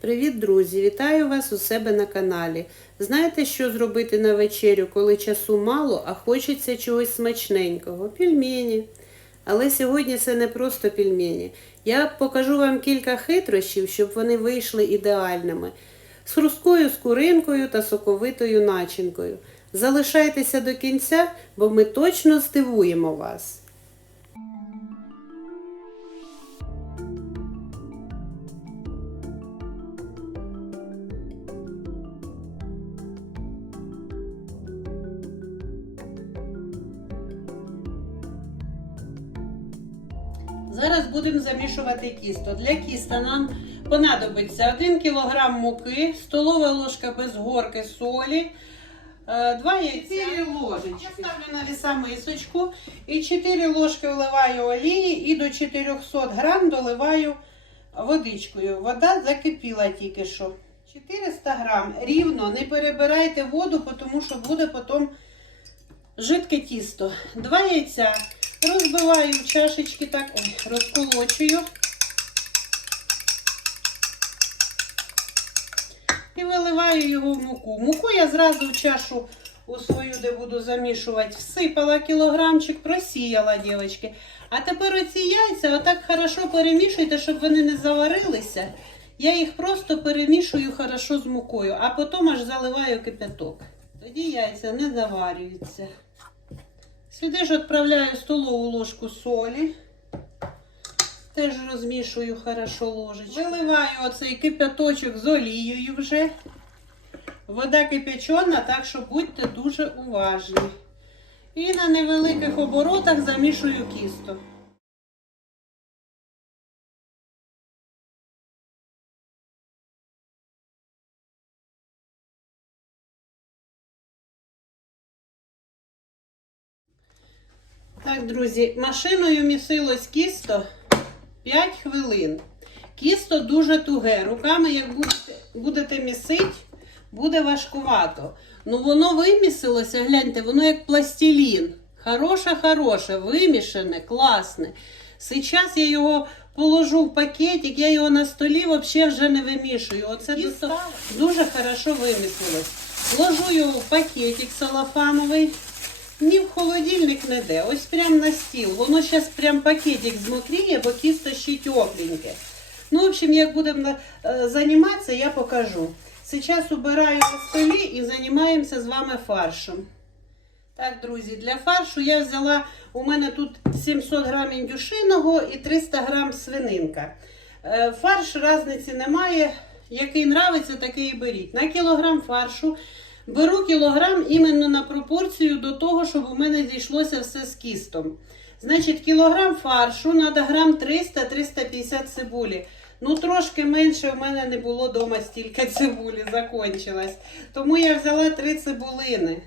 Привіт, друзі! Вітаю вас у себе на каналі. Знаєте, що зробити на вечерю, коли часу мало, а хочеться чогось смачненького? Пельмені. Але сьогодні це не просто пельмені. Я покажу вам кілька хитрощів, щоб вони вийшли ідеальними. З хрусткою скуринкою та соковитою начинкою. Залишайтеся до кінця, бо ми точно здивуємо вас. Зараз будемо замішувати кісто. Для кіста нам понадобиться 1 кг муки, столова ложка без горки солі, 2 яйця, 4 ложечки. Я ставлю на віса мисочку і 4 ложки вливаю олії і до 400 грам доливаю водичкою. Вода закипіла тільки що. 400 грам рівно, не перебирайте воду, тому що буде потім жидке тісто. Два яйця. Розбиваю в чашечки, так ой, розколочую. І виливаю його в муку. Муку я зразу в чашу у свою, де буду замішувати, всипала кілограмчик, просіяла, дівчатки. А тепер оці яйця отак хорошо перемішуйте, щоб вони не заварилися. Я їх просто перемішую хорошо з мукою, а потім аж заливаю кипяток. Тоді яйця не заварюються. Сюди ж відправляю столову ложку солі. Теж розмішую хорошо ложечку. Виливаю оцей кипяточок з олією вже. Вода кипячена, так що будьте дуже уважні. І на невеликих оборотах замішую кісто. Так, друзі, машиною місилось кісто 5 хвилин. Кісто дуже туге. Руками, як будете, будете місити, буде важкувато. Ну воно вимісилося, гляньте, воно як пластилін. Хороше, хороше, вимішане, класне. Зараз я його положу в пакетик, я його на столі взагалі вже не вимішую. Оце дуже хорошо вимісилось. Ложу його в пакетик салафановий. Холодильник не де. Ось прям на стіл. Воно зараз прям пакетик змокріє, бо кісто ще тепленьке. Ну, в общем, як будемо е, займатися, я покажу. Зараз убираю на столі і займаємося з вами фаршем. Так, друзі, для фаршу я взяла, у мене тут 700 грам індюшиного і 300 грам свининка. Е, Фарш різниці немає. Який нравиться, такий і беріть. На кілограм фаршу Беру кілограм іменно на пропорцію до того, щоб у мене зійшлося все з кістом. Значить, кілограм фаршу треба грам 300-350 цибулі. Ну, трошки менше в мене не було вдома стільки цибулі, закончилась. Тому я взяла 3 цибулини.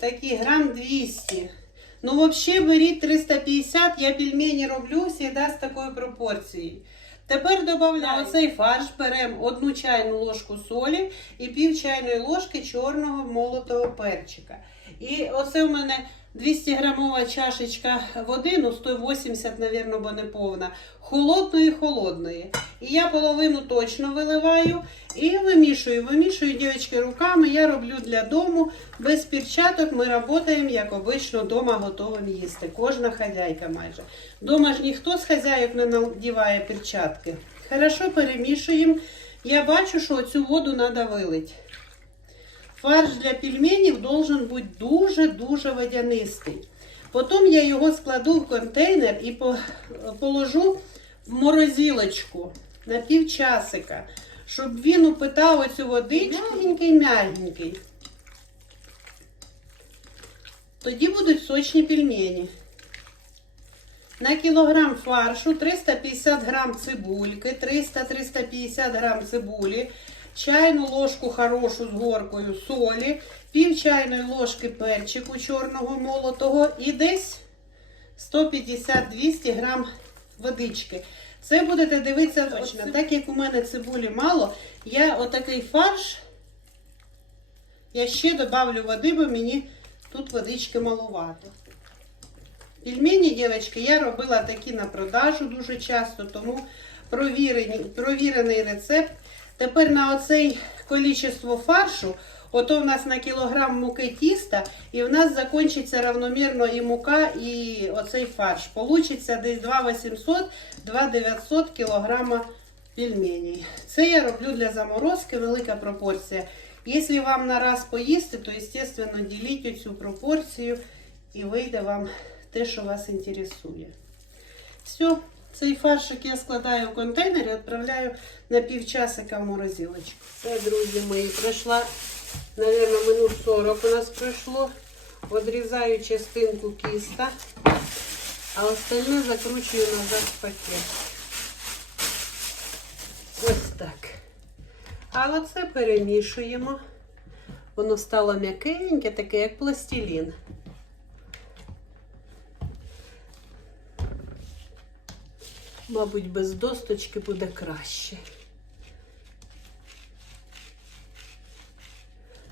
Такі грам 200. Ну, взагалі, беріть 350, я пельмені роблю завжди з такою пропорцією. Тепер додаємо цей фарш, беремо одну чайну ложку солі і пів чайної ложки чорного молотого перчика. І оце у мене 200 грамова чашечка води, ну 180, мабуть, бо не повна, холодної холодної. І я половину точно виливаю і вимішую. Вимішую, дівчатки, руками. Я роблю для дому. Без перчаток ми працюємо, як обично, вдома готовим їсти. Кожна хазяйка майже. Дома ж ніхто з хазяїв не надіває перчатки. Хорошо перемішуємо. Я бачу, що цю воду треба вилити. Фарш для пельменів должен бути дуже-дуже водянистий. Потім я його складу в контейнер і положу в морозилочку на півчасика, щоб він упитав оцю водичку м'ягенький-м'ягенький. Тоді будуть сочні пельмені. На кілограм фаршу 350 грам цибульки, 300-350 грам цибулі, чайну ложку хорошу з горкою солі, пів чайної ложки перчику чорного молотого і десь 150-200 грам водички. Це будете дивитися точно. Так як у мене цибулі мало, я отакий фарш, я ще додавлю води, бо мені тут водички маловато. Пельмені, дівчатки, я робила такі на продажу дуже часто, тому провірений, провірений рецепт. Тепер на оцей количество фаршу, ото в нас на кілограм муки тіста, і в нас закінчиться равномірно і мука, і оцей фарш. Получиться десь 2800, 2900 кілограма пельменей. Це я роблю для заморозки, велика пропорція. Якщо вам на раз поїсти, то, естественно, діліть цю пропорцію і вийде вам те, що вас інтересує. Все, цей фаршик я складаю в контейнер і відправляю на півчасика в морозилочку. Все, друзі мої, пройшла, мабуть, минут 40 у нас пройшло. Одрізаю частинку кіста, а остальне закручую назад в пакет. Ось так. А оце перемішуємо. Воно стало м'якеньке, таке, як пластилін. Мабуть, без досточки буде краще.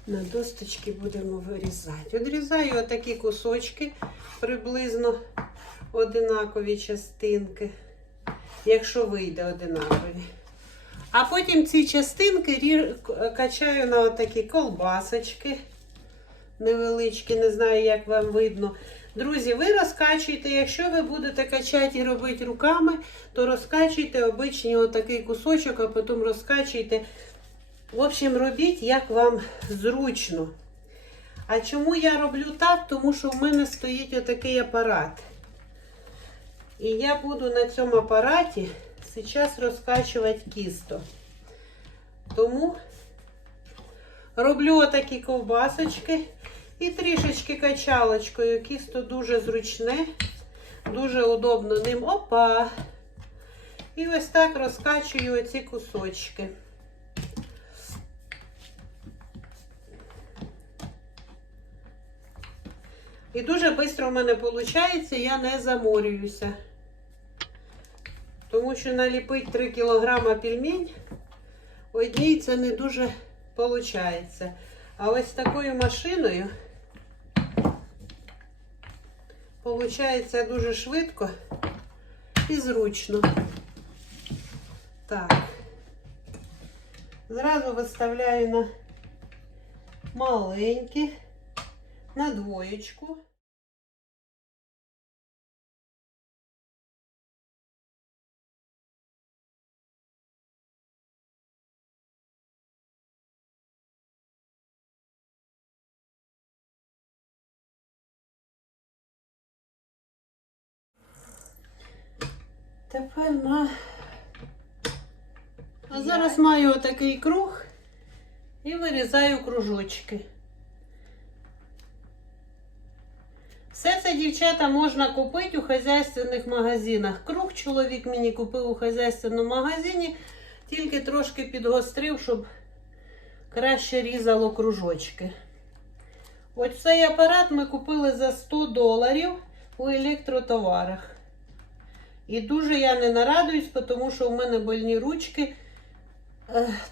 На досточки будемо вирізати. Одрізаю отакі кусочки, приблизно одинакові частинки, якщо вийде одинакові. А потім ці частинки качаю на отакі колбасочки невеличкі, не знаю, як вам видно. Друзі, ви розкачуєте, якщо ви будете качати і робити руками, то розкачуйте обичний отакий кусочок, а потім розкачуйте. В общем, робіть, як вам зручно. А чому я роблю так? Тому що в мене стоїть отакий апарат. І я буду на цьому апараті зараз розкачувати кісто. Тому роблю отакі ковбасочки і трішечки качалочкою. Кісто дуже зручне, дуже удобно ним. Опа! І ось так розкачую оці кусочки. І дуже швидко в мене виходить, я не заморююся. Тому що наліпити 3 кг пельмень одній це не дуже виходить. А ось такою машиною виходить дуже швидко і зручно. Так. Зразу виставляю на маленькі, на двоєчку. Тепер на. А зараз маю отакий круг і вирізаю кружочки. Все це, дівчата, можна купити у хазяйственних магазинах. Круг чоловік мені купив у хазяйственному магазині, тільки трошки підгострив, щоб краще різало кружочки. Ось цей апарат ми купили за 100 доларів у електротоварах. І дуже я не нарадуюсь, тому що у мене больні ручки.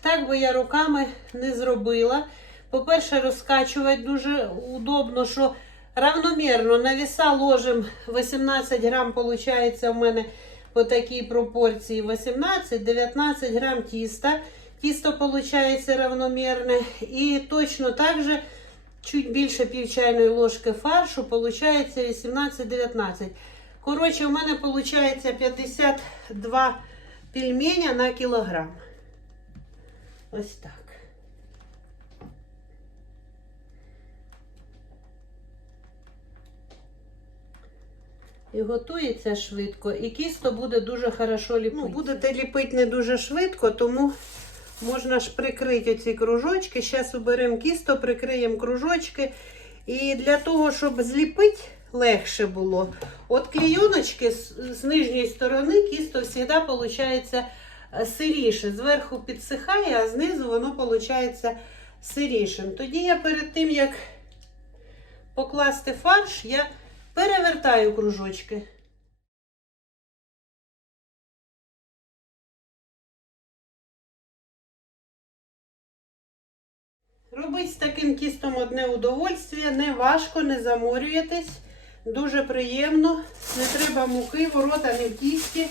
Так би я руками не зробила. По-перше, розкачувати дуже удобно, що равномірно на віса ложимо 18 грам, виходить, у мене по такій пропорції 18-19 грам тіста. Тісто виходить равномірне. І точно так же чуть більше пів чайної ложки фаршу, виходить 18-19. Коротше, у мене виходить 52 пельменя на кілограм. Ось так. І готується швидко, і кісто буде дуже хорошо ліпити. Ну, будете ліпити не дуже швидко, тому можна ж прикрити ці кружочки. Зараз уберемо кісто, прикриємо кружочки. І для того, щоб зліпити легше було. От клейоночки з, нижньої сторони кісто завжди виходить сиріше. Зверху підсихає, а знизу воно виходить сирішим. Тоді я перед тим, як покласти фарш, я перевертаю кружочки. Робить з таким тістом одне удовольствие, не важко, не заморюєтесь. Дуже приємно, не треба муки, ворота не в тісті.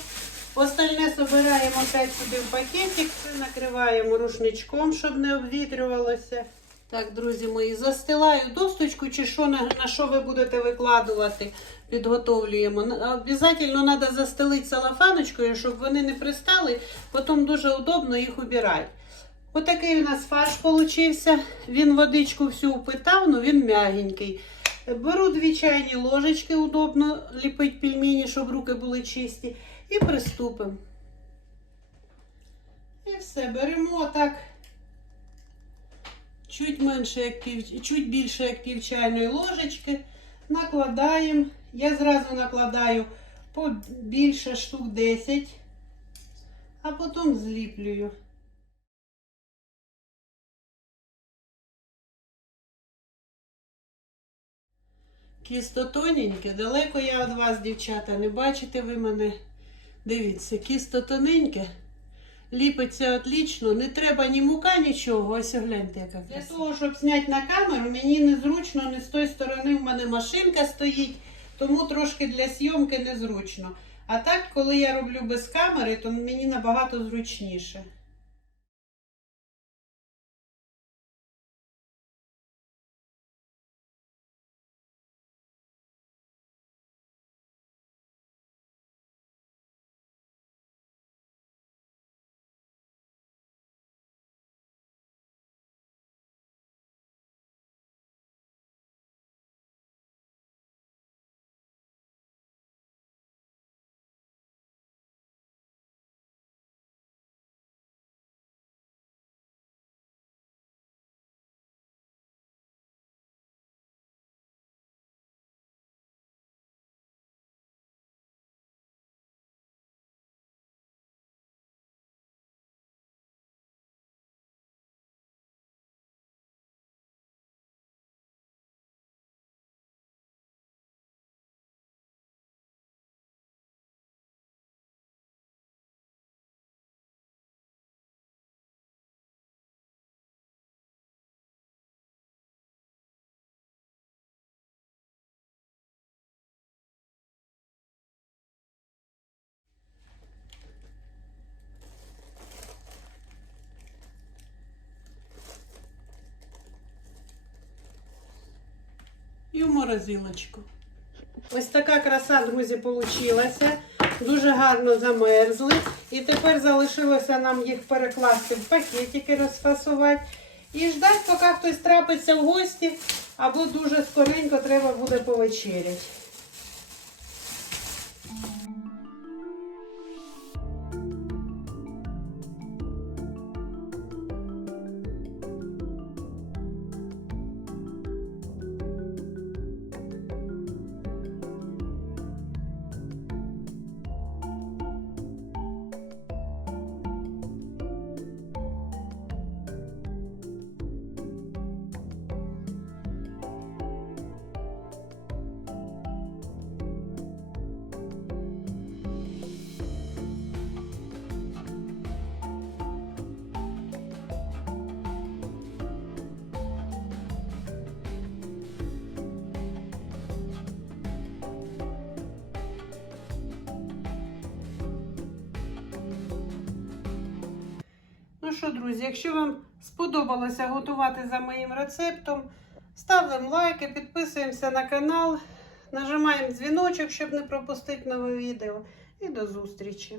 Остальне збираємо опять сюди в пакетик, накриваємо рушничком, щоб не обвітрювалося. Так, друзі мої, застилаю досточку чи що на, на що ви будете викладувати, підготовлюємо. Обязательно треба застелити салафаночкою, щоб вони не пристали, потім дуже удобно їх убирати. Отакий у нас фарш получився. Він водичку всю впитав, але він м'ягенький. Беру дві чайні ложечки, удобно ліпить пельмені, щоб руки були чисті. І приступимо. І все, беремо так. Чуть менше, як пів, чуть більше, як пів чайної ложечки. Накладаємо. Я зразу накладаю по більше штук 10, а потім зліплюю. Кісто тоненьке, далеко я від вас, дівчата, не бачите ви мене. Дивіться, кісто тоненьке, ліпиться отлично, не треба ні мука, нічого. Ось гляньте, яка Для того, щоб зняти на камеру, мені незручно, не з тої сторони в мене машинка стоїть, тому трошки для зйомки незручно. А так, коли я роблю без камери, то мені набагато зручніше. І в морозилочку. Ось така краса, друзі, получилася. Дуже гарно замерзли. І тепер залишилося нам їх перекласти в пакетики, розфасувати. І ждати, поки хтось трапиться в гості, або дуже скоренько треба буде повечеряти. Ну що, друзі, якщо вам сподобалося готувати за моїм рецептом, ставимо лайки, підписуємося на канал, нажимаємо дзвіночок, щоб не пропустити нове відео. І до зустрічі!